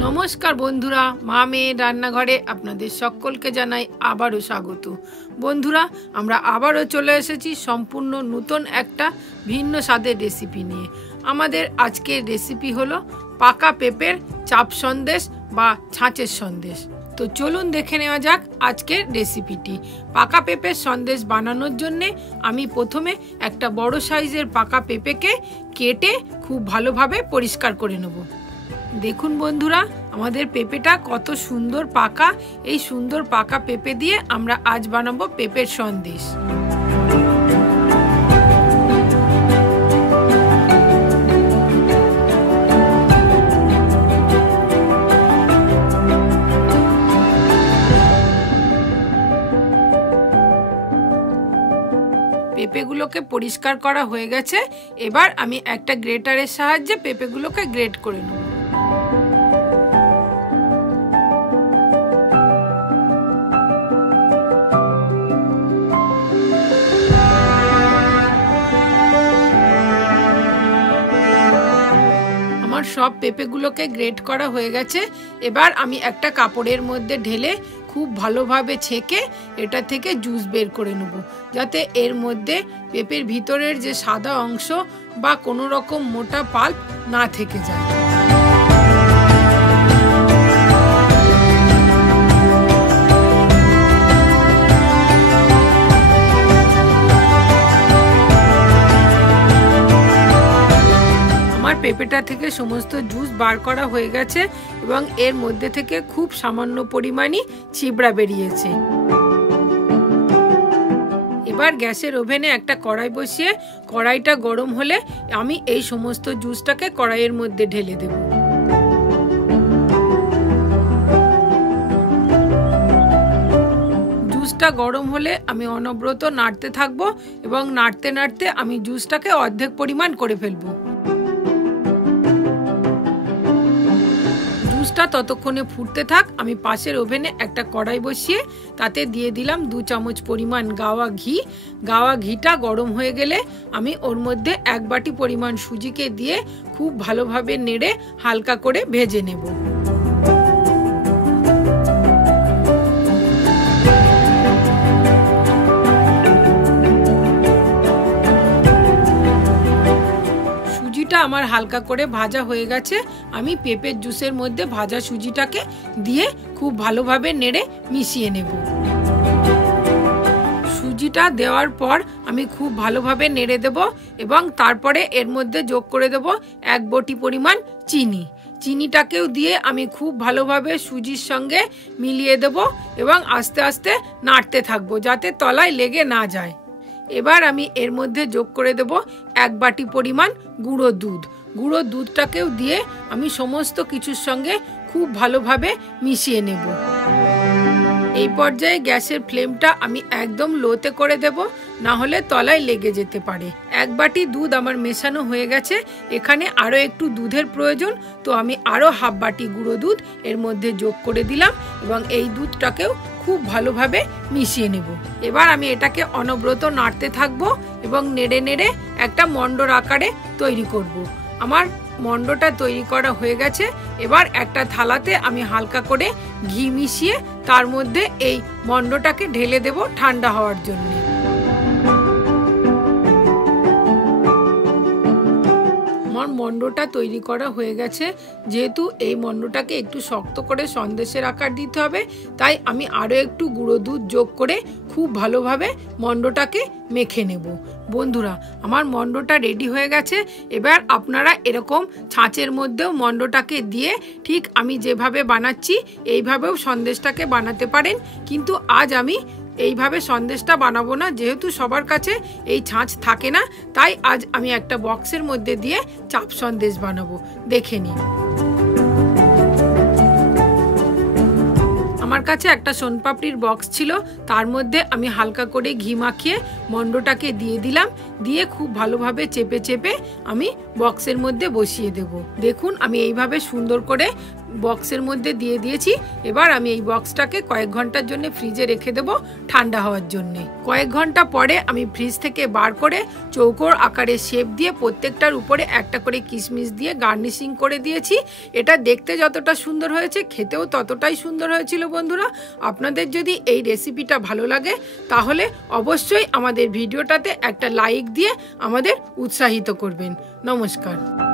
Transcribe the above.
नमस्कार बंधुरा मा मेये रान्नाघरे आपनादेर सकलके जानाई आबारो स्वागत। बंधुरा आमरा आबारो चले एसेछि सम्पूर्ण नूतन एकटा भिन्न स्वादेर रेसिपि निये। आमादेर आजकेर रेसिपि हलो पाका पेपेर चाप सन्देश बा छाँचेर सन्देश। तो चलुन देखे नेওয়া যাক आजकेर रेसिपिटी। पाका पेपेर सन्देश बानानोर जन्य आमी प्रथमे एकटा बड़ साइजेर पाका पेपेके केटे खूब भालोभाबे परिष्कार करे नेब। देखुन बंधुरा आमादेर पेपेटा कत सुंदर पाका। এই সুন্দর পাকা পেঁপে দিয়ে আমরা আজ বানাবো পেঁপের সন্দেশ। পেঁপেগুলোকে পরিষ্কার করা হয়ে গেছে। এবার আমি একটা গ্রেটারের সাহায্যে পেঁপেগুলোকে গ্রেট করে নেব। सब पेঁপেগুলোকে গ্রেট করা হয়ে গেছে। এবার আমি একটা কাপড়ের মধ্যে ঢেলে খুব ভালোভাবে ছেঁকে এটা থেকে জুস বের করে নেব, যাতে এর মধ্যে পেঁপের ভিতরের যে সাদা অংশ বা কোনো রকম মোটা পাল্প না থেকে যায়। পেঁপেটা থেকে সমস্ত জুস বার করা হয়ে গেছে এবং এর মধ্যে থেকে খুব সামান্য পরিমাণই ছিবড়া বেরিয়েছে। এবার গ্যাসের ওভেনে একটা কড়াই বসিয়ে কড়াইটা গরম হলে আমি এই সমস্ত জুসটাকে কড়াইয়ের মধ্যে ঢেলে দেব। জুসটা গরম হলে আমি অনবরত নাড়তে থাকবো এবং নাড়তে নাড়তে আমি জুসটাকে অর্ধেক পরিমাণ করে ফেলবো। জুসটা ততক্ষণে ফুটতে থাক। আমি পাশের ওভেনে একটা কড়াই বসিয়ে তাতে দিয়ে দিলাম 2 চামচ পরিমাণ গাওয়া ঘি। গাওয়া ঘিটা গরম হয়ে গেলে আমি ওর মধ্যে 1 বাটি পরিমাণ সুজিকে দিয়ে খুব ভালোভাবে নেড়ে হালকা করে ভেজে নেব। আমার হালকা করে ভাজা হয়ে গেছে। আমি পেঁপের জুসের মধ্যে ভাজা সুজিটাকে দিয়ে খুব ভালোভাবে নেড়ে মিশিয়ে নেব। সুজিটা দেওয়ার পর আমি খুব ভালোভাবে নেড়ে দেব এবং তারপরে এর মধ্যে যোগ করে দেব 1 বটি পরিমাণ চিনি। চিনিটাকেও দিয়ে আমি খুব ভালোভাবে সুজির সঙ্গে মিলিয়ে দেব এবং আস্তে আস্তে নাড়তে থাকবো যাতে তলায় লেগে না যায়। এবার আমি এর মধ্যে যোগ করে দেব 1 বাটি পরিমাণ গুঁড়ো দুধ। গুঁড়ো দুধটাকেও দিয়ে আমি সমস্ত কিছুর সঙ্গে খুব ভালোভাবে মিশিয়ে নেব। এই পর্যায়ে গ্যাসের ফ্লেমটা আমি একদম লোতে করে দেব, না হলে তলায় লেগে যেতে পারে। 1 বাটি দুধ আমার মেশানো হয়ে গেছে। এখানে আরও একটু দুধের প্রয়োজন, তো আমি আরও হাফ বাটি গুঁড়ো দুধ এর মধ্যে যোগ করে দিলাম এবং এই দুধটাকেও খুব ভালোভাবে মিশিয়ে নেব। এবার আমি এটাকে অনবরত নাড়তে থাকবো এবং নেড়ে নেড়ে একটা মণ্ডর আকারে তৈরি করব। আমার মণ্ডটা তৈরি করা হয়ে গেছে। এবার একটা থালাতে আমি হালকা করে ঘি মিশিয়ে তার মধ্যে এই মণ্ডটাকে ঢেলে দেব ঠান্ডা হওয়ার জন্য। আমার মণ্ডটা তৈরি করা হয়ে গেছে। যেহেতু এই মণ্ডটাকে একটু শক্ত করে সন্দেশের আকার দিতে হবে, তাই আমি আরও একটু গুঁড়ো দুধ যোগ করে খুব ভালোভাবে মণ্ডটাকে মেখে নেব। বন্ধুরা আমার মণ্ডটা রেডি হয়ে গেছে। এবার আপনারা এরকম ছাঁচের মধ্যেও মণ্ডটাকে দিয়ে ঠিক আমি যেভাবে বানাচ্ছি এইভাবেও সন্দেশটাকে বানাতে পারেন, কিন্তু আজ আমি এইভাবে সন্দেশটা বানাবো না, যেহেতু সবার কাছে এই ছাঁচ থাকে না। তাই আজ আমি একটা বক্সের মধ্যে দিয়ে চাপ সন্দেশ বানাবো। দেখে নিন। আমার আমার কাছে একটা সোনপাপড়ির বক্স ছিল, তার মধ্যে আমি হালকা করে ঘি মাখিয়ে মন্ডটাকে দিয়ে দিলাম। দিয়ে খুব ভালোভাবে চেপে চেপে আমি বক্সের মধ্যে বসিয়ে দেব। দেখুন আমি এইভাবে সুন্দর করে বক্সের মধ্যে দিয়ে দিয়েছি। এবার আমি এই বক্সটাকে কয়েক ঘন্টার জন্য ফ্রিজে রেখে দেব ঠান্ডা হওয়ার জন্য। কয়েক ঘন্টা পরে আমি ফ্রিজ থেকে বার করে চৌকোর আকারে শেপ দিয়ে প্রত্যেকটার উপরে একটা করে কিশমিশ দিয়ে গার্নিশিং করে দিয়েছি। এটা দেখতে যতটা সুন্দর হয়েছে খেতেও ততটাই সুন্দর হয়েছিল। বন্ধুরা, আপনাদের যদি এই রেসিপিটা ভালো লাগে তাহলে অবশ্যই আমাদের ভিডিওটাতে একটা লাইক দিয়ে আমাদের উৎসাহিত করবেন। নমস্কার।